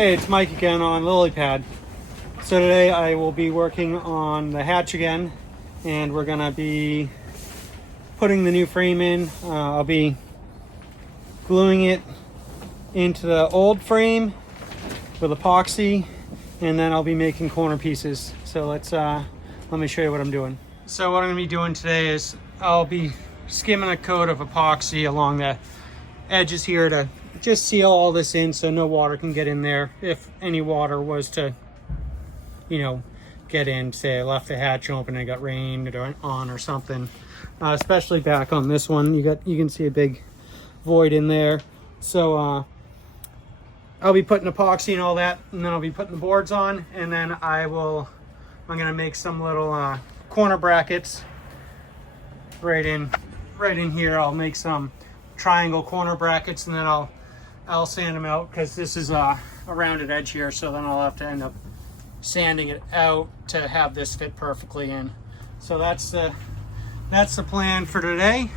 Hey, it's Mike again on LilyPad. So today I will be working on the hatch again, and we're gonna be putting the new frame in. I'll be gluing it into the old frame with epoxy, and then I'll be making corner pieces. So let me show you what I'm doing. So what I'm gonna be doing today is I'll be skimming a coat of epoxy along the edges here to just seal all this in so no water can get in there. If any water was to, get in, say I left the hatch open and it got rained on or something, especially back on this one, you can see a big void in there. So I'll be putting epoxy and all that, and then I'll be putting the boards on, and then I'm gonna make some little corner brackets right in here. I'll make some triangle corner brackets, and then I'll sand them out, because this is a rounded edge here, so then I'll have to end up sanding it out to have this fit perfectly in. So that's the plan for today.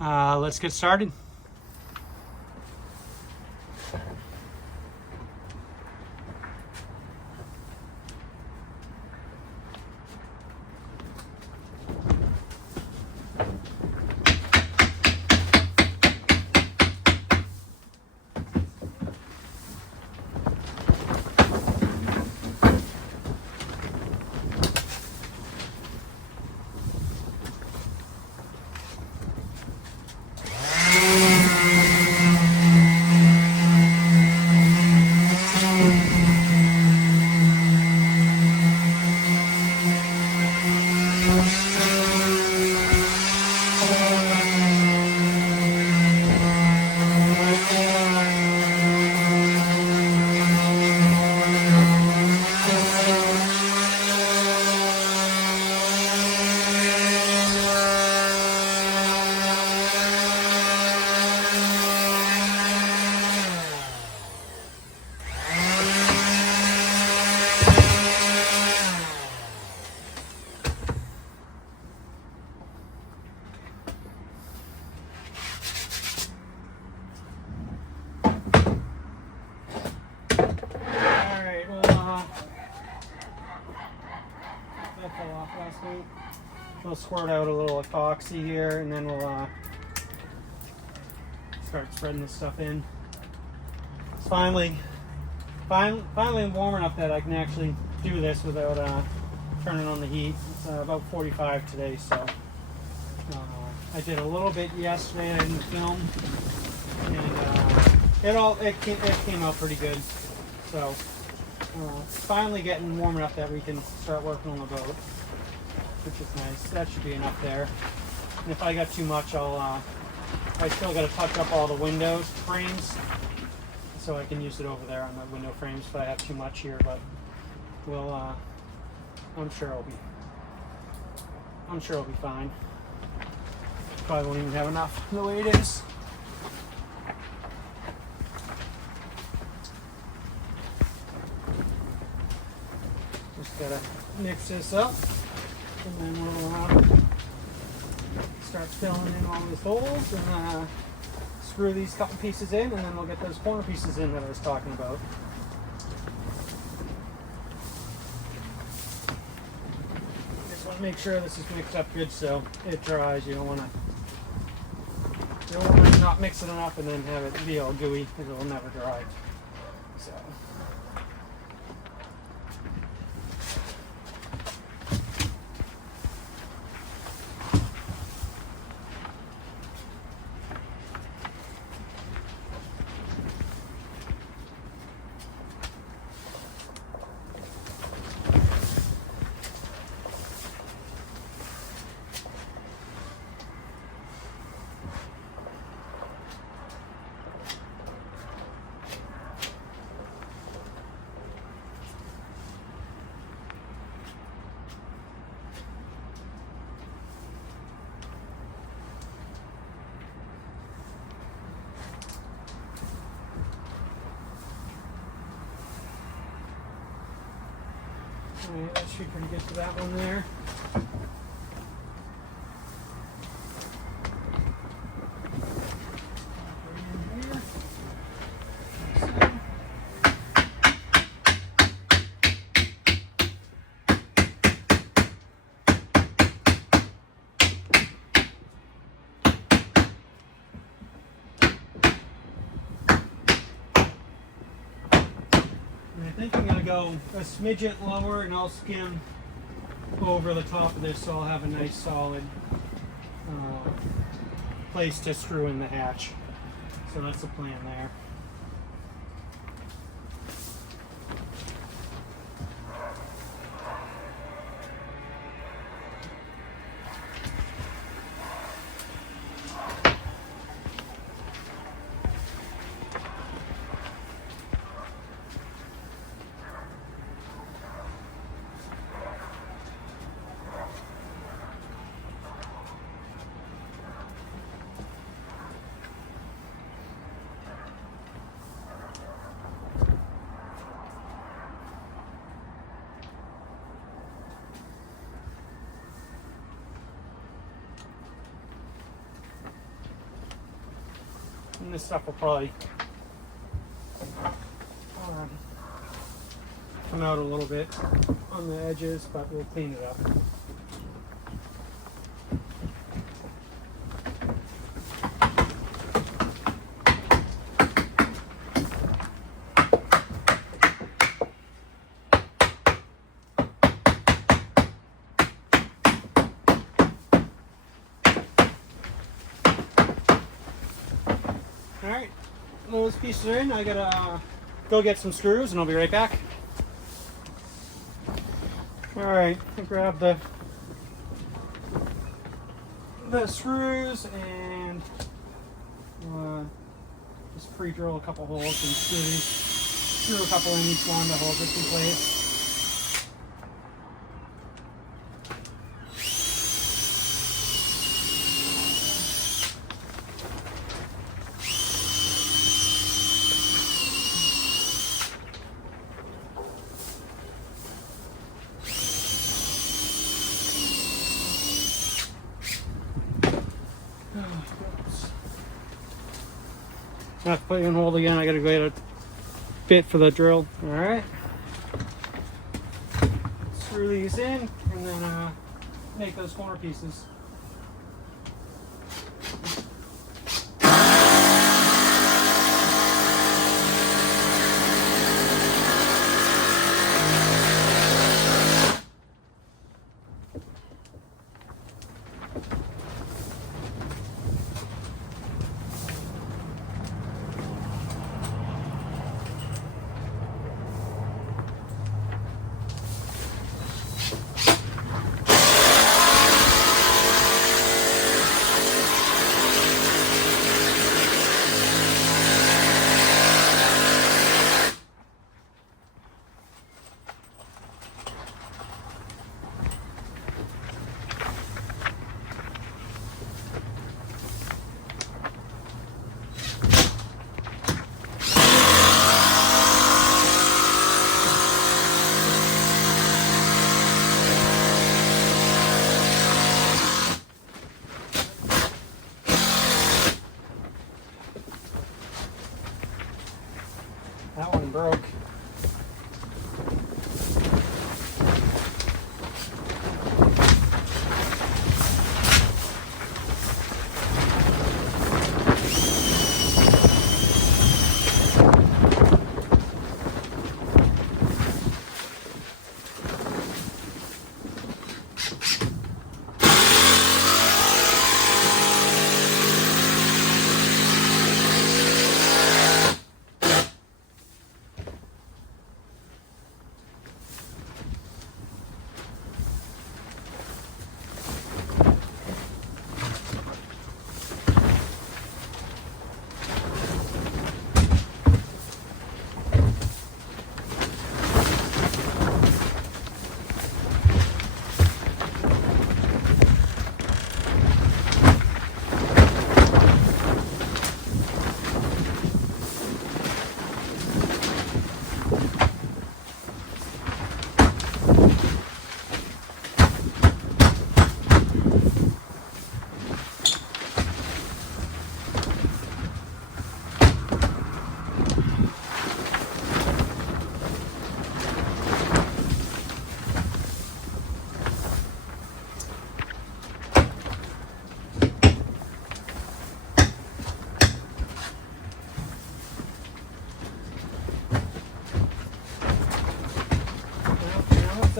Let's get started. We'll squirt out a little epoxy here, and then we'll start spreading this stuff in. It's finally warm enough that I can actually do this without turning on the heat. It's about 45 today, so I did a little bit yesterday. I didn't film, and it came out pretty good. So it's finally getting warm enough that we can start working on the boat, which is nice. That should be enough there. And if I got too much, I still got to touch up all the windows frames, so I can use it over there on the window frames if I have too much here. But I'm sure it'll be fine. Probably won't even have enough the way it is. Just gotta mix this up. And then we'll start filling in all these holes and screw these couple pieces in, and then we'll get those corner pieces in that I was talking about. Just want to make sure this is mixed up good so it dries. You don't want to not mix it enough and then have it be all gooey, because it will never dry. So. Alright, that should be pretty good for that one there. think I'm gonna go a smidget lower and I'll skim over the top of this so I'll have a nice solid place to screw in the hatch. So that's the plan there. And this stuff will probably come out a little bit on the edges, but we'll clean it up. Alright, those pieces are in. I gotta go get some screws and I'll be right back. Alright, I grabbed the screws and just pre-drill a couple holes and screw a couple in each one to hold this in place. I have to put it in hold again. I gotta go get a bit for the drill. Alright. Screw these in and then make those corner pieces. That one broke.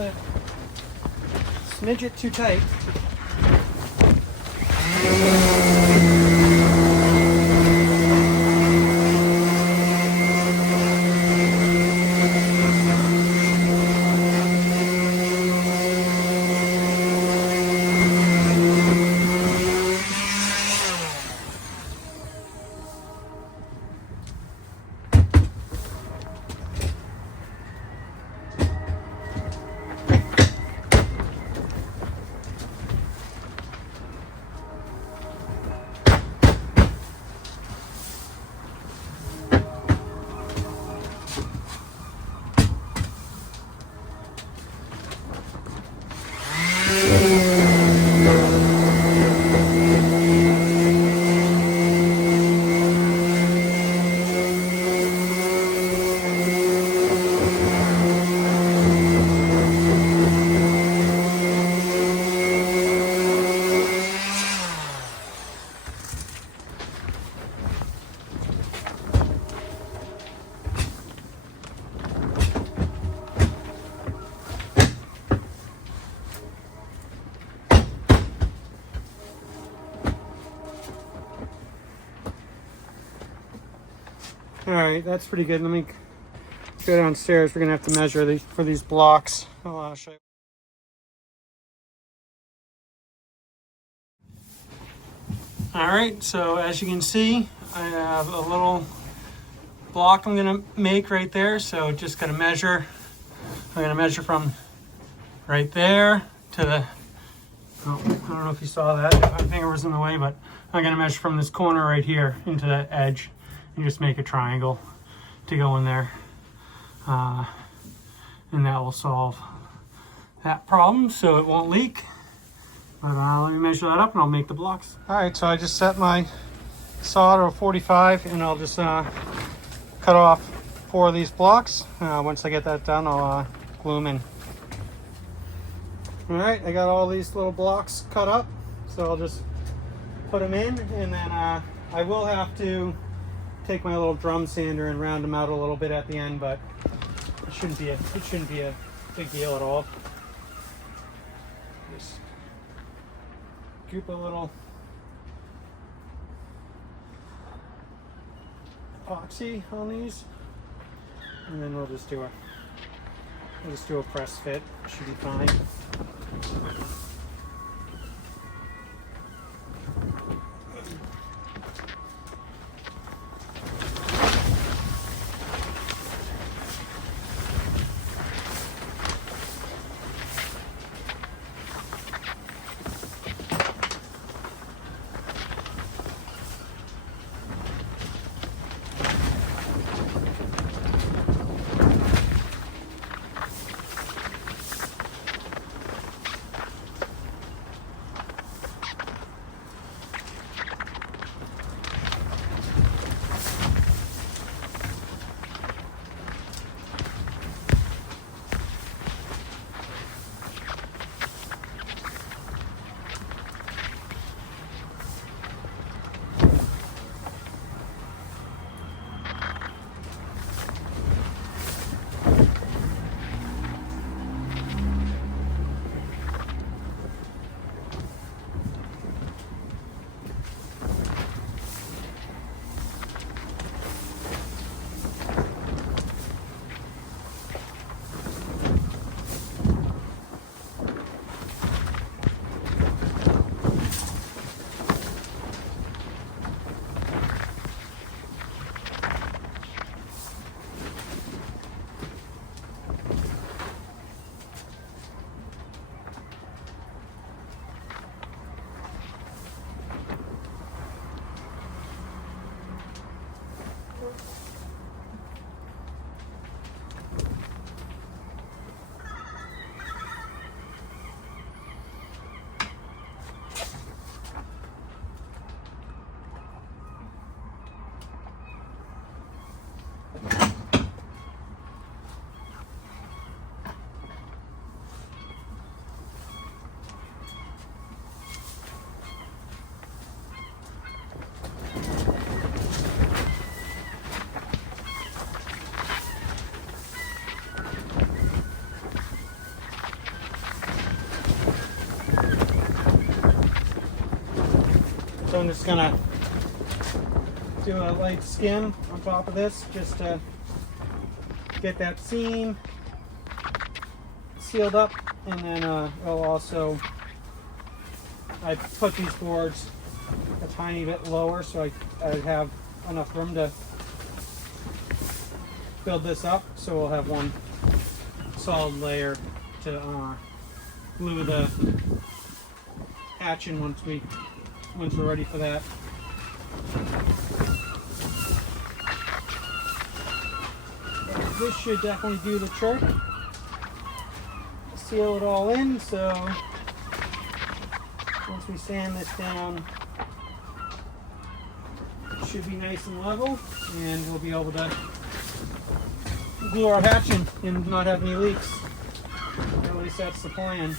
a smidget too tight. All right, that's pretty good. Let me go downstairs. We're gonna have to measure these for these blocks. I'll show you. All right, so as you can see, I have a little block I'm gonna make right there. So just gonna measure. I'm gonna measure from right there to the, oh, I don't know if you saw that. My finger was in the way, but I'm gonna measure from this corner right here into that edge and just make a triangle to go in there. And that will solve that problem so it won't leak. But let me measure that up and I'll make the blocks. All right, so I just set my saw to a 45 and I'll just cut off 4 of these blocks. Once I get that done, I'll glue them in. All right, I got all these little blocks cut up, so I'll just put them in, and then I will have to take my little drum sander and round them out a little bit at the end, but it shouldn't be a big deal at all. Just scoop a little epoxy on these, and then we'll just do a press fit. Should be fine. I'm just gonna do a light skim on top of this just to get that seam sealed up, and then it'll also, I put these boards a tiny bit lower so I have enough room to build this up, so we'll have one solid layer to glue the hatch in once we're ready for that. This should definitely do the trick. Seal it all in, so once we sand this down, it should be nice and level, and we'll be able to glue our hatch in and not have any leaks. Or at least that's the plan.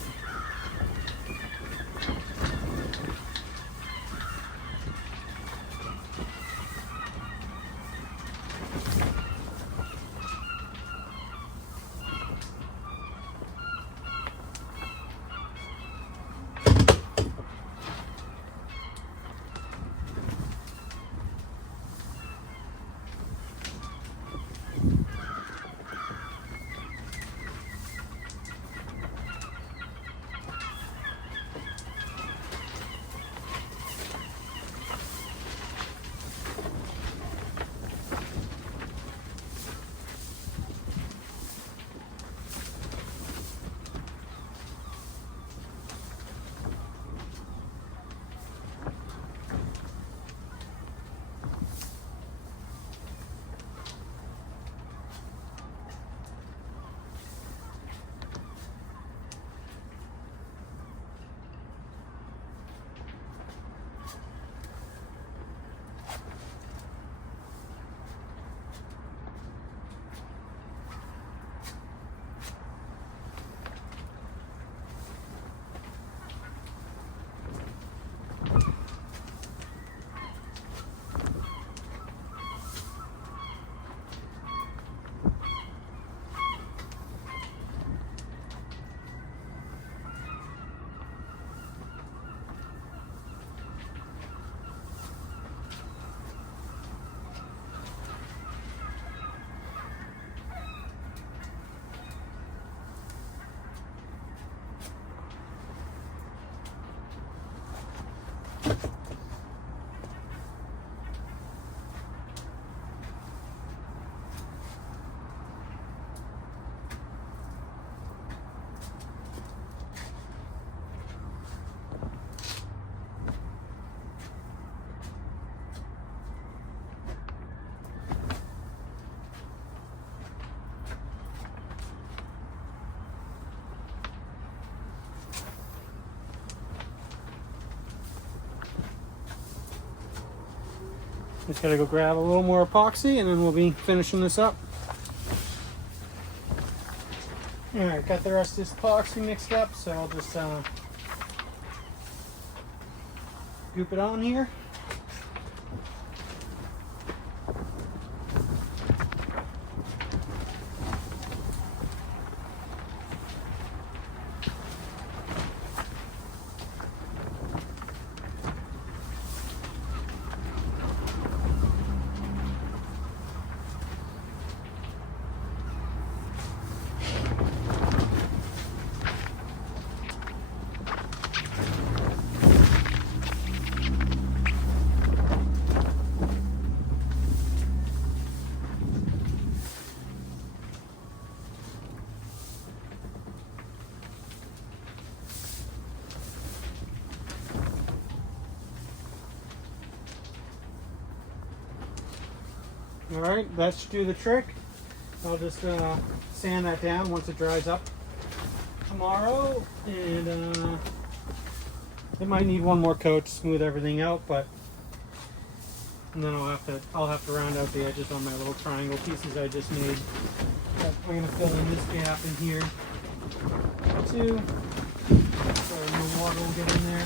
Just gotta go grab a little more epoxy and then we'll be finishing this up. Alright, got the rest of this epoxy mixed up, so I'll just goop it on here. Alright, that should do the trick. I'll just sand that down once it dries up tomorrow, and it might need one more coat to smooth everything out, but and then I'll have to round out the edges on my little triangle pieces I just made. I'm gonna fill in this gap in here too, so no water will get in there.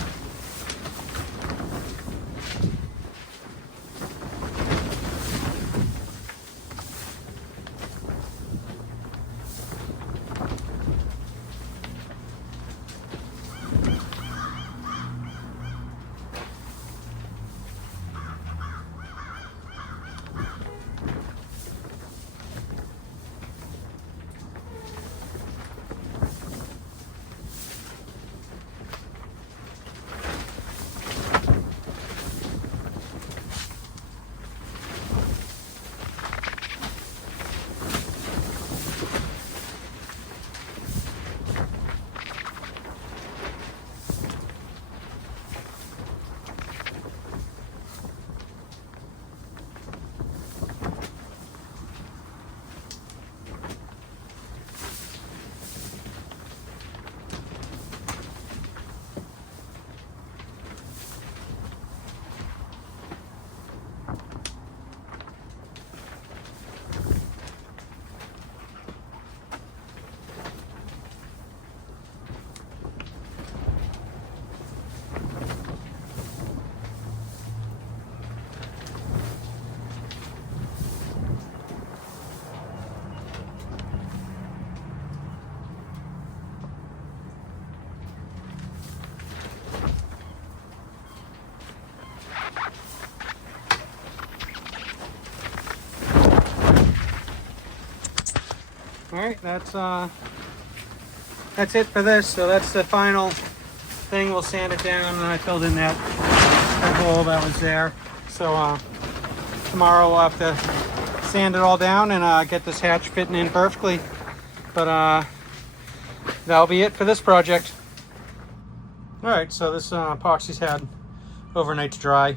All right, that's it for this. So that's the final thing. We'll sand it down, and I filled in that hole that was there. So tomorrow we'll have to sand it all down and get this hatch fitting in perfectly. But that'll be it for this project. All right, so this epoxy's had overnight to dry.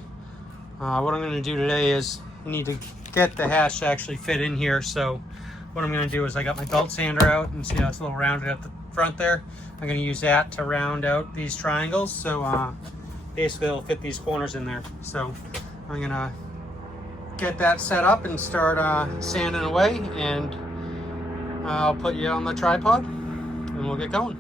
What I'm going to do today is I need to get the hatch to actually fit in here. So what I'm going to do is I got my belt sander out, and see how it's a little rounded at the front there. I'm going to use that to round out these triangles. So basically it'll fit these corners in there. So I'm going to get that set up and start sanding away, and I'll put you on the tripod and we'll get going.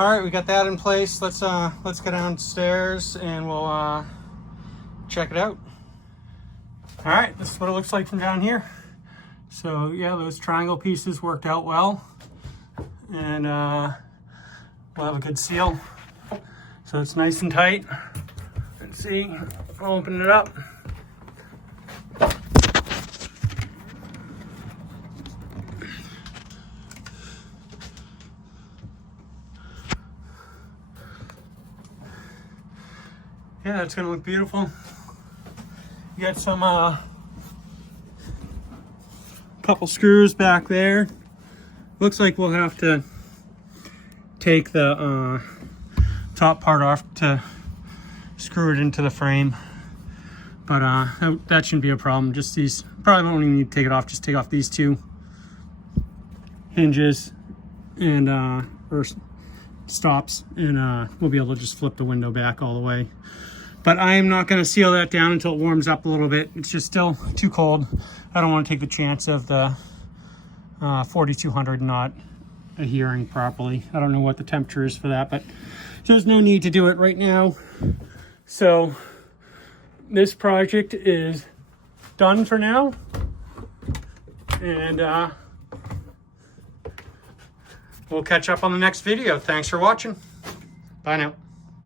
All right, we got that in place. Let's go downstairs and we'll check it out. All right, this is what it looks like from down here. So yeah, those triangle pieces worked out well, and we'll have a good seal. So it's nice and tight. Let's see, I'll open it up. Yeah, it's gonna look beautiful. You got some couple screws back there. Looks like we'll have to take the top part off to screw it into the frame, but that shouldn't be a problem. Just these, probably won't even need to take it off. Just take off these two hinges and or stops, and we'll be able to just flip the window back all the way. But I am not going to seal that down until it warms up a little bit. It's just still too cold. I don't want to take the chance of the 4200 not adhering properly. I don't know what the temperature is for that, but there's no need to do it right now. So this project is done for now. And we'll catch up on the next video. Thanks for watching. Bye now.